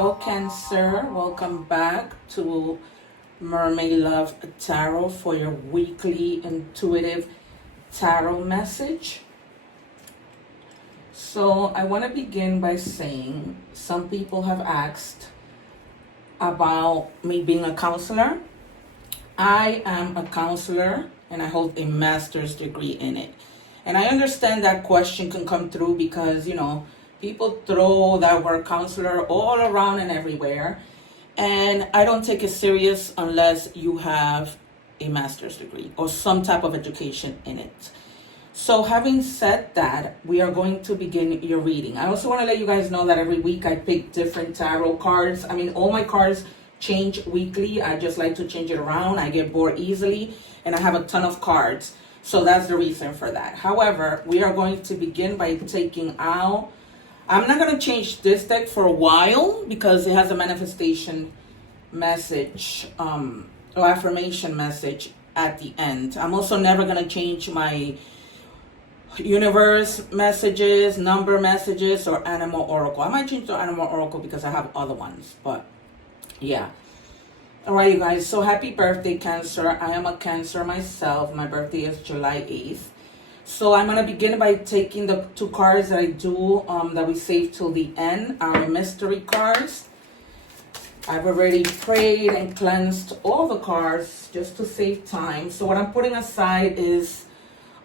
Hello, Cancer. Welcome back to Mermaid Love Tarot for your weekly intuitive tarot message. So, I want to begin by saying some people have asked about me being a counselor. I am a counselor and I hold a master's degree in it. And I understand that question can come through because, people throw that word counselor all around and everywhere. And I don't take it serious unless you have a master's degree or some type of education in it. So having said that, we are going to begin your reading. I also want to let you guys know that every week I pick different tarot cards. I mean, all my cards change weekly. I just like to change it around. I get bored easily and I have a ton of cards. So that's the reason for that. However, we are going to begin by taking out, I'm not going to change this deck for a while because it has a manifestation message or affirmation message at the end. I'm also never going to change my universe messages, number messages, or animal oracle. I might change the animal oracle because I have other ones, but yeah. All right, you guys. So happy birthday, Cancer. I am a Cancer myself. My birthday is July 8th. So I'm going to begin by taking the two cards that I do that we save till the end, our mystery cards. I've already prayed and cleansed all the cards just to save time. So what I'm putting aside is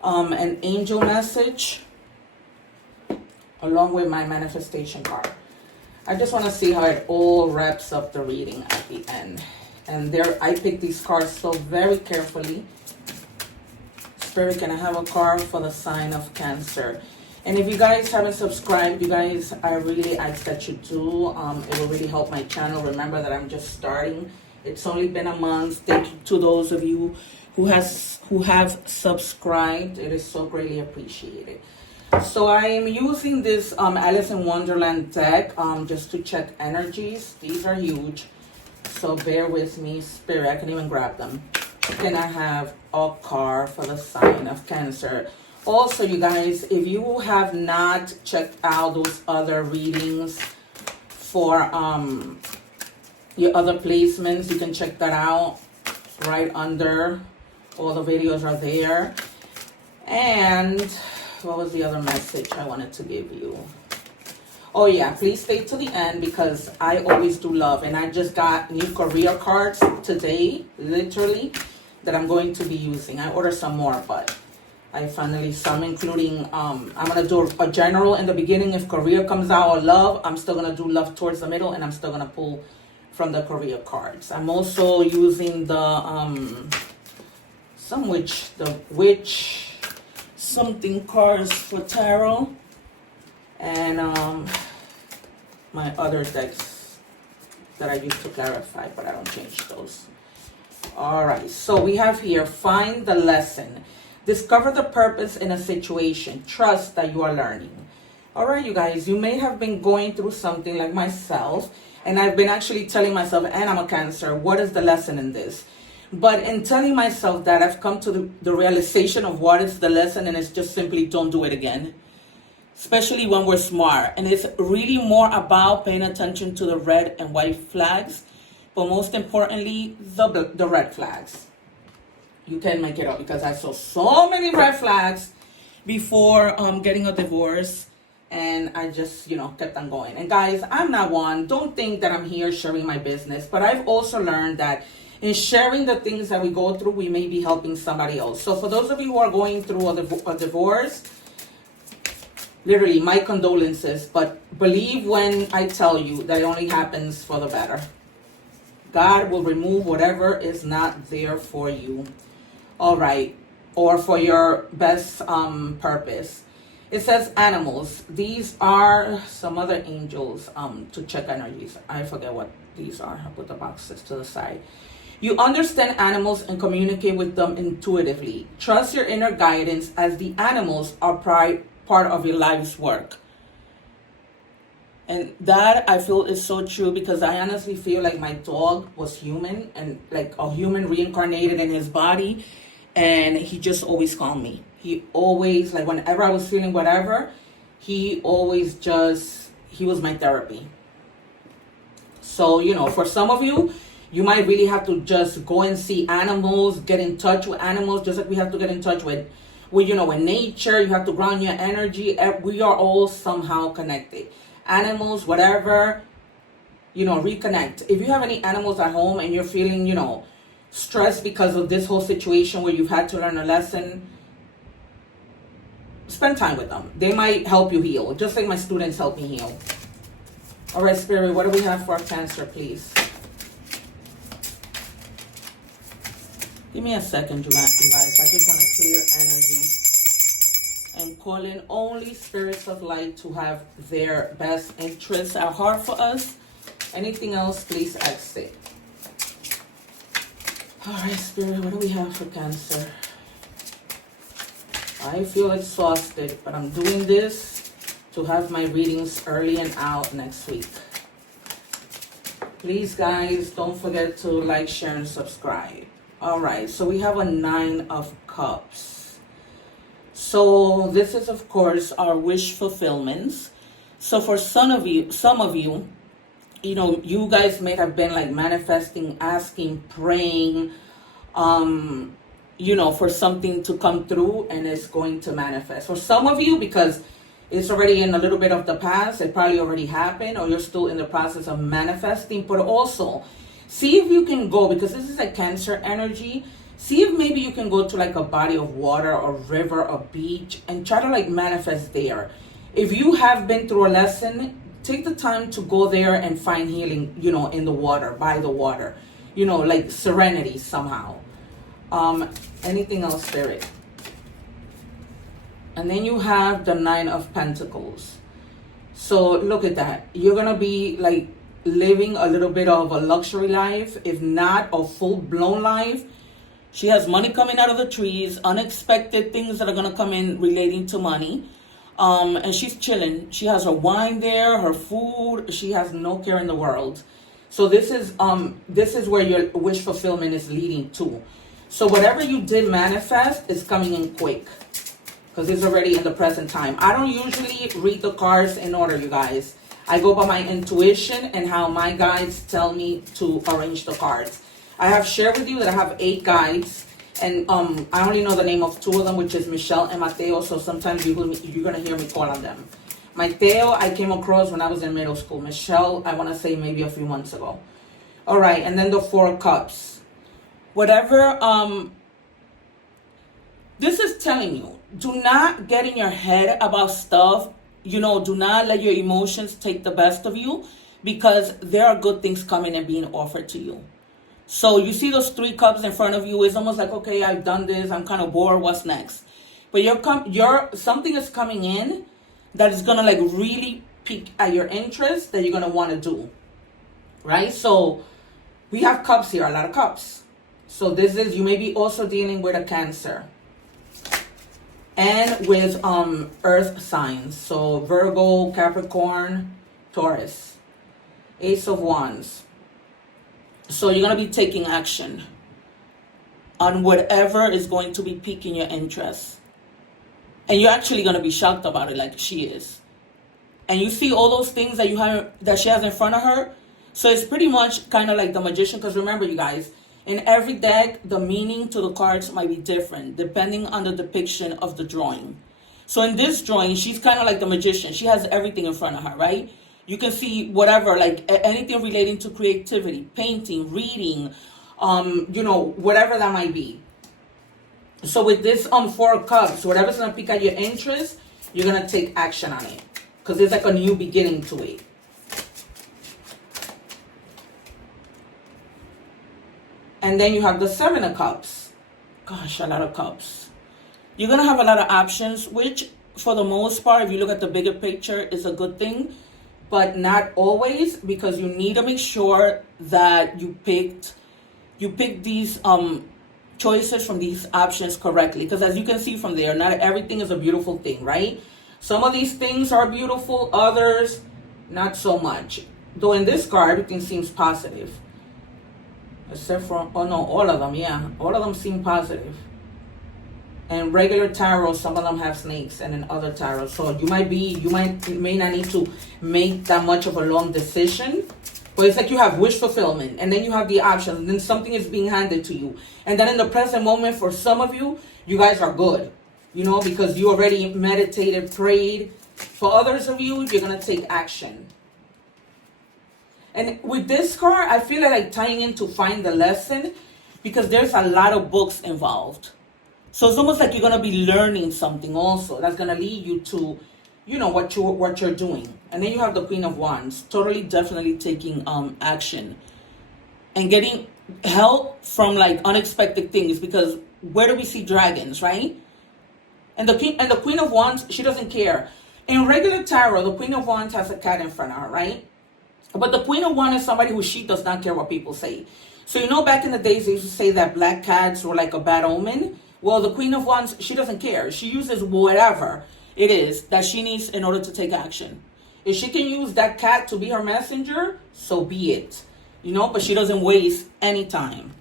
an angel message along with my manifestation card. I just want to see how it all wraps up the reading at the end. And there, I picked these cards so very carefully. Spirit, can I have a card for the sign of Cancer? And if you guys haven't subscribed, you guys, I really ask that you do. It will really help my channel. Remember that I'm just starting. It's only been a month. Thank you to those of you who have subscribed. It is so greatly appreciated. So I am using this Alice in Wonderland deck just to check energies. These are huge. So bear with me, Spirit. I can even grab them. Can I have a card for the sign of Cancer? Also, you guys, if you have not checked out those other readings for your other placements, you can check that out right under. All the videos are there. And what was the other message I wanted to give you? Oh yeah, please stay to the end because I always do love. And I just got new career cards today, literally, that I'm going to be using. I ordered some more, but I finally, some including, I'm going to do a general in the beginning. If career comes out or love, I'm still going to do love towards the middle, and I'm still going to pull from the career cards. I'm also using the, witch something cards for tarot. And my other decks that I used to clarify, but I don't change those. All right, so we have here, find the lesson. Discover the purpose in a situation. Trust that you are learning. All right, you guys, you may have been going through something like myself, and I've been actually telling myself, and I'm a Cancer, what is the lesson in this? But in telling myself that, I've come to the realization of what is the lesson, and it's just simply don't do it again. Especially when we're smart. And it's really more about paying attention to the red and white flags, but most importantly, the red flags. You can make it up because I saw so many red flags before getting a divorce, and I just, kept on going. And guys, I'm not one. Don't think that I'm here sharing my business, but I've also learned that in sharing the things that we go through, we may be helping somebody else. So for those of you who are going through a divorce, literally, my condolences, but believe when I tell you that it only happens for the better. God will remove whatever is not there for you. All right, or for your best purpose. It says animals. These are some other angels to check energies. I forget what these are. I'll put the boxes to the side. You understand animals and communicate with them intuitively. Trust your inner guidance as the animals are part of your life's work. And that I feel is so true because I honestly feel like my dog was human and like a human reincarnated in his body. And he just always calmed me. He always, like whenever I was feeling whatever, he was my therapy. So, you know, for some of you, you might really have to just go and see animals, get in touch with animals, just like we have to get in touch with you know, with nature. You have to ground your energy. We are all somehow connected. Animals, whatever, you know, reconnect. If you have any animals at home and you're feeling, you know, stressed because of this whole situation where you've had to learn a lesson, spend time with them. They might help you heal, just like my students help me heal. All right, Spirit, what do we have for our Cancer, please? Give me a second, you guys. I just want to clear energy and call in only spirits of light to have their best interests at heart for us. Anything else, please exit. All right, Spirit, what do we have for Cancer? I feel exhausted, but I'm doing this to have my readings early and out next week. Please, guys, don't forget to like, share, and subscribe. All right, so we have a 9 of Cups. So this is, of course, our wish fulfillments. So for some of you, you know, you guys may have been like manifesting, asking, praying, you know, for something to come through, and it's going to manifest. For some of you, because it's already in a little bit of the past, it probably already happened, or you're still in the process of manifesting. But also, see if you can go, because this is a Cancer energy, see if maybe you can go to like a body of water, a river, a beach, and try to like manifest there. If you have been through a lesson, take the time to go there and find healing, you know, in the water, by the water, you know, like serenity somehow. Anything else, Spirit? And then you have the 9 of Pentacles. So look at that. You're going to be like living a little bit of a luxury life, if not a full-blown life. She has money coming out of the trees, unexpected things that are going to come in relating to money. And she's chilling. She has her wine there, her food. She has no care in the world. So this is where your wish fulfillment is leading to. So whatever you did manifest is coming in quick, because it's already in the present time. I don't usually read the cards in order, you guys. I go by my intuition and how my guides tell me to arrange the cards. I have shared with you that I have 8 guides, and I only know the name of 2 of them, which is Michelle and Mateo, so sometimes you're going to hear me call on them. Mateo, I came across when I was in middle school. Michelle, I want to say maybe a few months ago. All right, and then the 4 of Cups. Whatever, this is telling you, do not get in your head about stuff. You know, do not let your emotions take the best of you, because there are good things coming and being offered to you. So you see those 3 cups in front of you. It's almost like, okay, I've done this. I'm kind of bored. What's next? But something is coming in that is going to like really pique at your interest that you're going to want to do. Right? So we have cups here, a lot of cups. So this is, you may be also dealing with a Cancer. And with earth signs. So Virgo, Capricorn, Taurus. Ace of Wands. So you're going to be taking action on whatever is going to be piquing your interest. And you're actually going to be shocked about it, like she is. And you see all those things that she has in front of her. So it's pretty much kind of like the Magician. Because remember, you guys, in every deck, the meaning to the cards might be different depending on the depiction of the drawing. So in this drawing, she's kind of like the Magician. She has everything in front of her, right? You can see whatever, like anything relating to creativity, painting, reading, you know, whatever that might be. So with this 4 of Cups, whatever's going to pique at your interest, you're going to take action on it, because there's like a new beginning to it. And then you have the 7 of Cups. Gosh, a lot of cups. You're going to have a lot of options, which for the most part, if you look at the bigger picture, is a good thing. But not always, because you need to make sure that you picked these choices from these options correctly. Because as you can see from there, not everything is a beautiful thing, right? Some of these things are beautiful, others not so much. Though in this card, everything seems positive. Except for, oh no, all of them, yeah. All of them seem positive. And regular tarot, some of them have snakes, and in other tarot. So you may not need to make that much of a long decision. But it's like you have wish fulfillment, and then you have the options, and then something is being handed to you. And then in the present moment, for some of you, you guys are good, because you already meditated, prayed. For others of you, you're going to take action. And with this card, I feel like tying in to find the lesson, because there's a lot of books involved. So it's almost like you're going to be learning something also that's going to lead you to, what you're doing. And then you have the Queen of Wands, totally, definitely taking action and getting help from like unexpected things, because where do we see dragons, right? And the Queen of Wands, she doesn't care. In regular tarot, the Queen of Wands has a cat in front of her, right? But the Queen of Wands is somebody who she does not care what people say. So back in the days, they used to say that black cats were like a bad omen. Well, the Queen of Wands, she doesn't care. She uses whatever it is that she needs in order to take action. If she can use that cat to be her messenger, so be it. But she doesn't waste any time.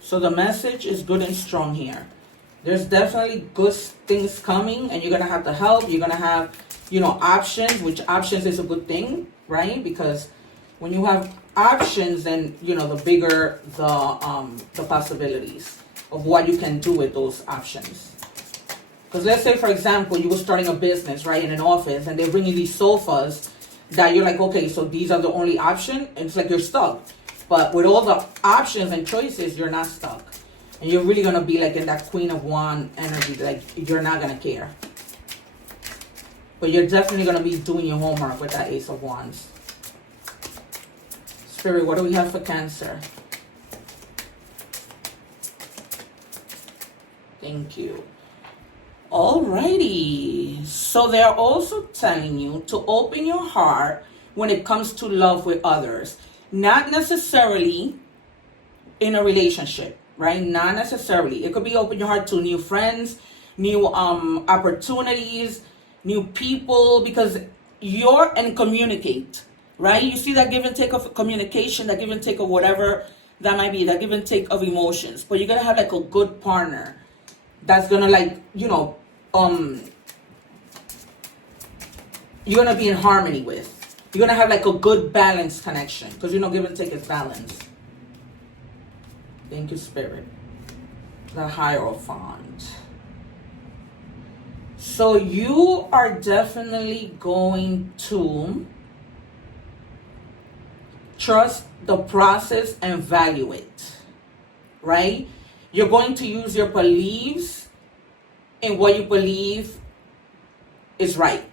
So the message is good and strong here. There's definitely good things coming, and you're going to have the help. You're going to have, options, which options is a good thing, right? Because when you have options, then, the bigger the possibilities of what you can do with those options. Because let's say, for example, you were starting a business, right, in an office, and they bring you these sofas that you're like, okay, so these are the only option. It's like you're stuck. But with all the options and choices, you're not stuck. And you're really going to be like in that Queen of Wands energy, like you're not going to care. But you're definitely going to be doing your homework with that Ace of Wands. Spirit, what do we have for Cancer? Thank you. Alrighty. So they're also telling you to open your heart when it comes to love with others. Not necessarily in a relationship, right? Not necessarily. It could be open your heart to new friends, new opportunities, new people, because and communicate, right? You see that give and take of communication, that give and take of whatever that might be, that give and take of emotions. But you're going to have like a good partner that's going to like, you're going to be in harmony with. You're going to have like a good balanced connection, because give and take is balance. Thank you, Spirit. The Hierophant. So you are definitely going to trust the process and value it, right? You're going to use your beliefs in what you believe is right?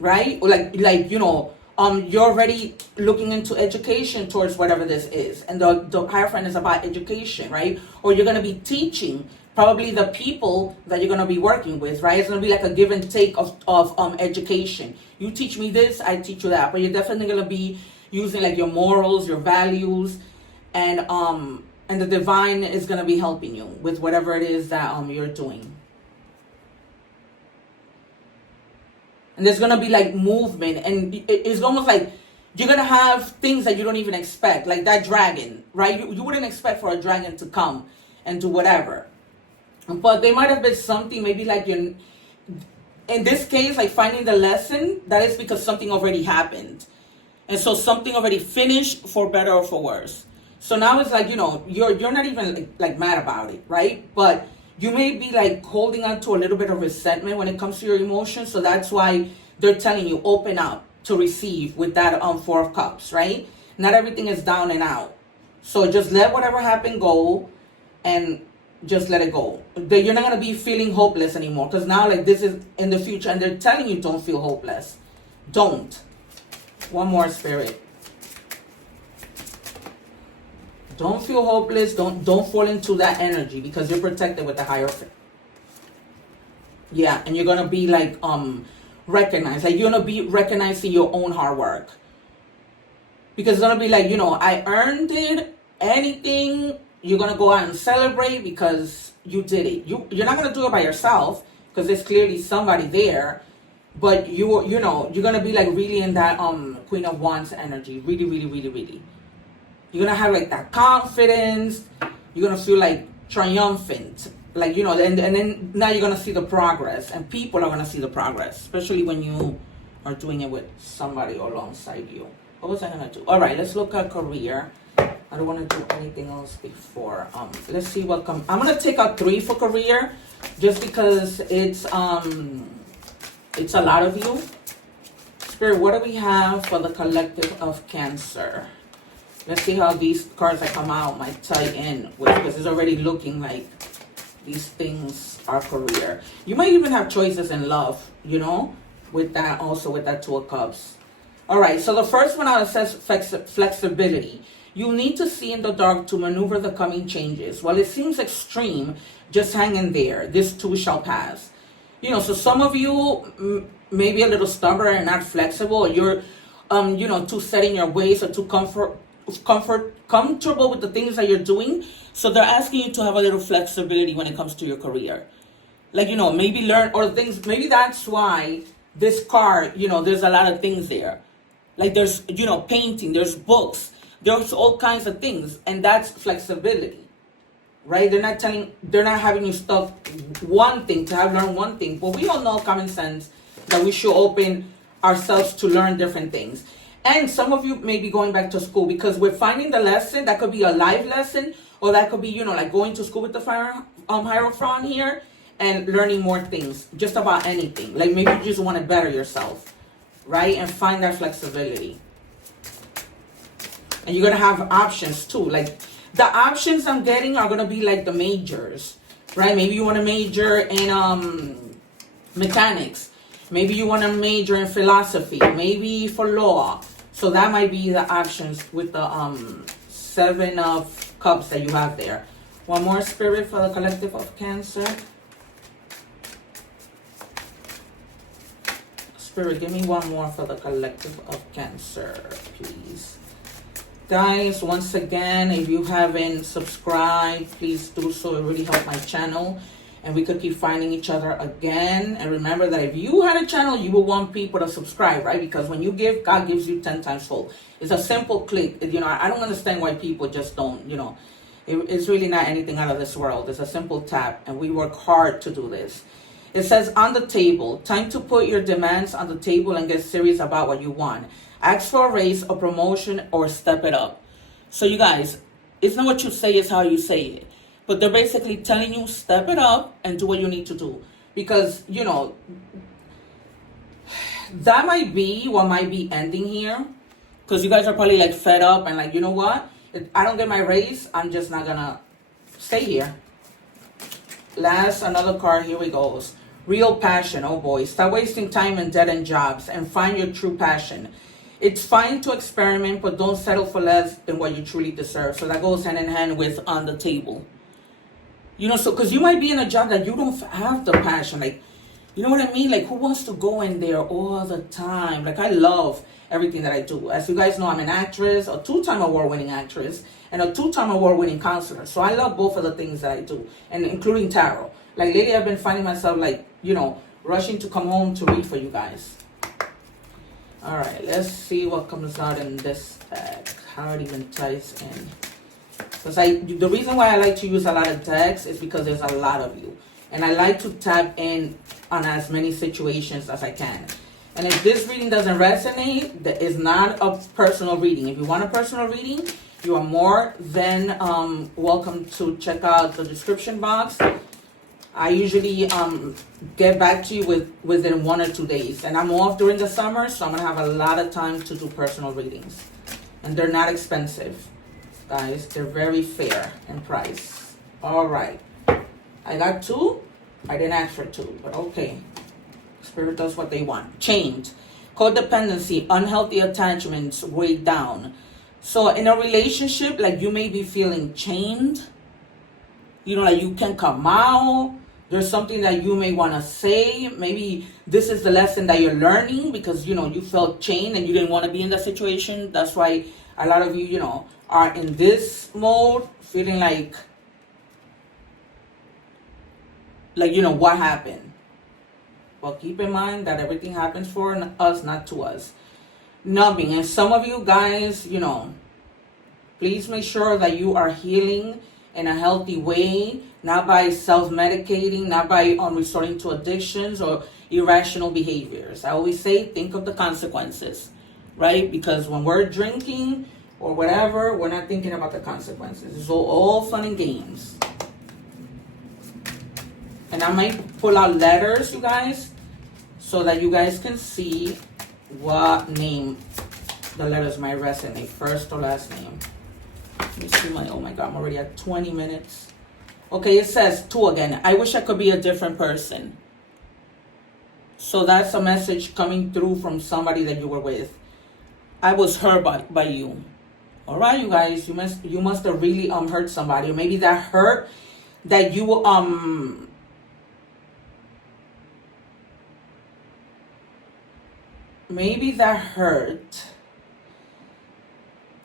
Or you're already looking into education towards whatever this is. And the Hierophant is about education, right? Or you're going to be teaching probably the people that you're going to be working with, right? It's going to be like a give and take of education. You teach me this, I teach you that. But you're definitely going to be using like your morals, your values, and the divine is going to be helping you with whatever it is that you're doing. And there's going to be like movement, and it's almost like you're going to have things that you don't even expect, like that dragon, right? You wouldn't expect for a dragon to come and do whatever. But there might have been something, maybe like in this case, like finding the lesson, that is because something already happened. And so something already finished, for better or for worse. So now it's like, you're not even like mad about it, right? But you may be like holding on to a little bit of resentment when it comes to your emotions. So that's why they're telling you open up to receive with that Four of Cups, right? Not everything is down and out. So just let whatever happened go, and just let it go. You're not going to be feeling hopeless anymore, because now like this is in the future, and they're telling you don't feel hopeless. Don't. One more, Spirit. Don't feel hopeless. Don't fall into that energy, because you're protected with the Hierophant. Yeah, and you're going to be like recognized. Like you're going to be recognizing your own hard work. Because it's going to be like, I earned it. Anything, you're going to go out and celebrate because you did it. You're not going to do it by yourself, because there's clearly somebody there. But you're going to be like really in that Queen of Wands energy. Really, really, really, really. You're going to have like that confidence. You're going to feel like triumphant. Like, and then now you're going to see the progress. And people are going to see the progress. Especially when you are doing it with somebody alongside you. What was I gonna do? All right, let's look at career. I don't want to do anything else before. Let's see what comes. I'm gonna take out 3 for career, just because it's a lot of you. Spirit, what do we have for the collective of Cancer? Let's see how these cards that come out might tie in with, because it's already looking like these things are career. You might even have choices in love, you know, with that also, with that 2 of Cups. All right, so the first one out says flexibility. You need to see in the dark to maneuver the coming changes. While it seems extreme, just hang in there. This too shall pass. You know, so some of you may be a little stubborn and not flexible, or you're, you know, too set in your ways, or too comfortable with the things that you're doing. So they're asking you to have a little flexibility when it comes to your career. Like, you know, maybe learn or things. Maybe that's why this card, you know, there's a lot of things there. Like there's, you know, painting, there's books, there's all kinds of things. And that's flexibility, right? They're not having you stuck one thing, to have learned one thing. But we all know common sense that we should open ourselves to learn different things. And some of you may be going back to school, because we're finding the lesson. That could be a live lesson, or that could be, you know, like going to school with the Hierophant here and learning more things, just about anything. Like maybe you just want to better yourself, right? And find that flexibility. And you're going to have options too. Like the options I'm getting are going to be like the majors, right? Maybe you want to major in mechanics. Maybe you want to major in philosophy. Maybe for law. So that might be the options with the 7 of Cups that you have there. One more, Spirit, for the collective of Cancer. Spirit, give me one more for the collective of Cancer, please. Guys, once again, if you haven't subscribed, please do so. It really helps my channel. And we could keep finding each other again. And remember that if you had a channel, you would want people to subscribe, right? Because when you give, God gives you 10 times full. It's a simple click. You know, I don't understand why people just don't, you know. It's really not anything out of this world. It's a simple tap. And we work hard to do this. It says, on the table, time to put your demands on the table and get serious about what you want. Ask for a raise, a promotion, or step it up. So you guys, it's not what you say, it's how you say it. But they're basically telling you, step it up and do what you need to do. Because, you know, that might be what might be ending here. Because you guys are probably like fed up and like, you know what? If I don't get my raise, I'm just not going to stay here. Last, another card, here we go. Real passion, oh boy. Stop wasting time in dead-end jobs and find your true passion. It's fine to experiment, but don't settle for less than what you truly deserve. So that goes hand in hand with on the table. You know, so, because you might be in a job that you don't have the passion. Like, you know what I mean? Like, who wants to go in there all the time? Like, I love everything that I do. As you guys know, I'm an actress, a 2-time award-winning actress, and a 2-time award-winning counselor. So I love both of the things that I do, and including tarot. Like, lately I've been finding myself, like, you know, rushing to come home to read for you guys. All right, let's see what comes out in this deck. How it even ties in. Because the reason why I like to use a lot of decks is because there's a lot of you. And I like to tap in on as many situations as I can. And if this reading doesn't resonate, that is not a personal reading. If you want a personal reading, you are more than welcome to check out the description box. I usually get back to you within 1 or 2 days. And I'm off during the summer, so I'm going to have a lot of time to do personal readings. And they're not expensive. Guys, they're very fair in price. All right. I got 2. I didn't ask for 2, but okay. Spirit does what they want. Chained. Codependency, unhealthy attachments, weighed down. So in a relationship, like you may be feeling chained. You know, like you can't come out. There's something that you may want to say. Maybe this is the lesson that you're learning because, you know, you felt chained and you didn't want to be in that situation. That's why a lot of you, you know, are in this mode, feeling like, you know, what happened? Well, keep in mind that everything happens for us, not to us. Numbing. And some of you guys, you know, please make sure that you are healing in a healthy way, not by self-medicating, not by resorting to addictions or irrational behaviors. I always say, think of the consequences, right? Because when we're drinking or whatever, we're not thinking about the consequences. It's all fun and games. And I might pull out letters, you guys, so that you guys can see what name the letters might resonate, first or last name. Let me see oh my God, I'm already at 20 minutes. Okay, it says 2 again. I wish I could be a different person. So that's a message coming through from somebody that you were with. I was hurt by you. All right, you guys, you must have really hurt somebody, or maybe that hurt that you maybe that hurt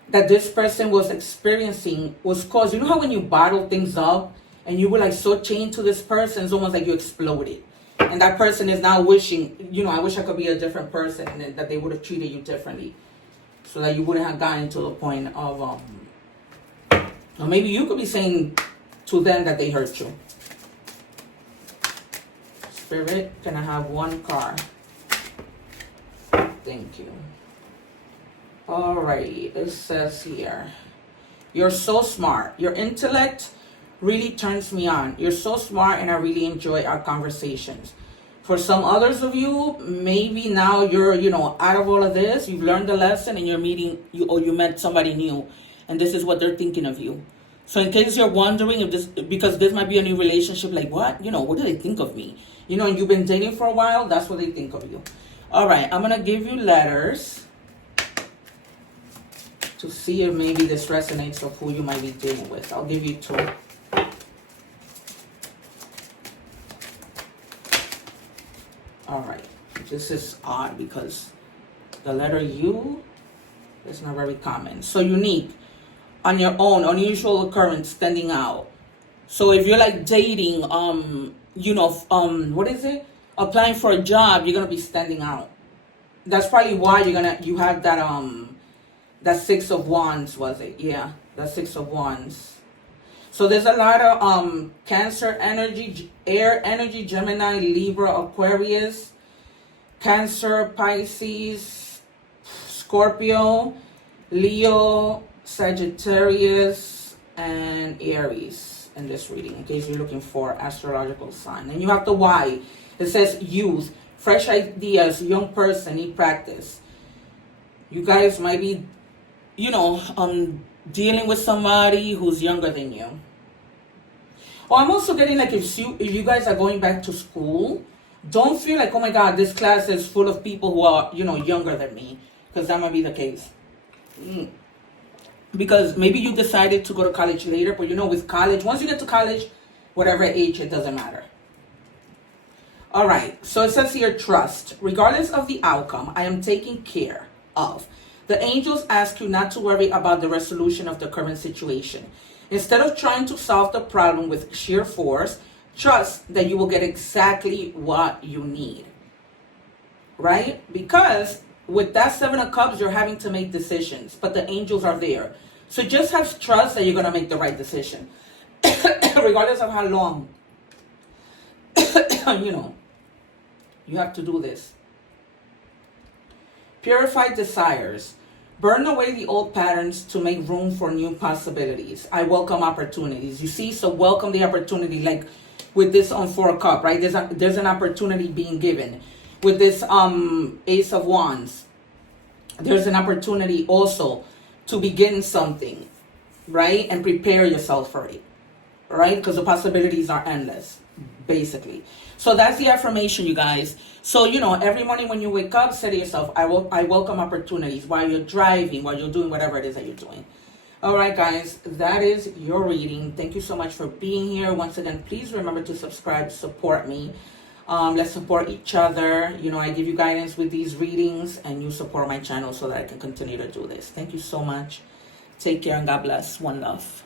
that this person was experiencing was caused. You know how when you bottle things up and you were like so chained to this person, it's almost like you exploded. And that person is now wishing, you know, I wish I could be a different person, and that they would have treated you differently, so that you wouldn't have gotten to the point of, or maybe you could be saying to them that they hurt you. Spirit, can I have 1 card? Thank you. Alright, it says here, you're so smart. Your intellect really turns me on. You're so smart, and I really enjoy our conversations. For some others of you, maybe now you're, you know, out of all of this, you've learned the lesson, and you're meeting, you met somebody new, and this is what they're thinking of you. So in case you're wondering if this, because this might be a new relationship, like what? You know, what do they think of me? You know, and you've been dating for a while, that's what they think of you. All right, I'm going to give you letters to see if maybe this resonates of who you might be dealing with. I'll give you 2. All right, this is odd because the letter U is not very common. So unique, on your own, unusual occurrence, standing out. So if you're like dating, you know, what is it? Applying for a job, you're gonna be standing out. That's probably why you have that that 6 of Wands, was it? Yeah, that 6 of Wands. So there's a lot of Cancer energy, air energy, Gemini, Libra, Aquarius, Cancer, Pisces, Scorpio, Leo, Sagittarius, and Aries in this reading, in case you're looking for astrological sign. And you have the Y. It says youth, fresh ideas, young person, need practice. You guys might be, you know, dealing with somebody who's younger than you. Oh, I'm also getting like if you guys are going back to school, don't feel like, oh my God, this class is full of people who are, you know, younger than me, because that might be the case. Because maybe you decided to go to college later, but you know, with college, once you get to college, whatever age, it doesn't matter. All right, so it says here, trust. Regardless of the outcome, I am taking care of. The angels ask you not to worry about the resolution of the current situation. Instead of trying to solve the problem with sheer force, trust that you will get exactly what you need. Right? Because with that 7 of Cups, you're having to make decisions, but the angels are there. So just have trust that you're going to make the right decision. Regardless of how long, you know, you have to do this. Purify desires. Burn away the old patterns to make room for new possibilities. I welcome opportunities. You see, so welcome the opportunity. Like with this 4 of Cups, right? There's an opportunity being given. With this Ace of Wands, there's an opportunity also to begin something, right? And prepare yourself for it, right? Because the possibilities are endless, basically. So that's the affirmation, you guys. So, you know, every morning when you wake up, say to yourself, I welcome opportunities while you're driving, while you're doing whatever it is that you're doing. All right, guys, that is your reading. Thank you so much for being here. Once again, please remember to subscribe, support me. Let's support each other. You know, I give you guidance with these readings, and you support my channel so that I can continue to do this. Thank you so much. Take care and God bless. One love.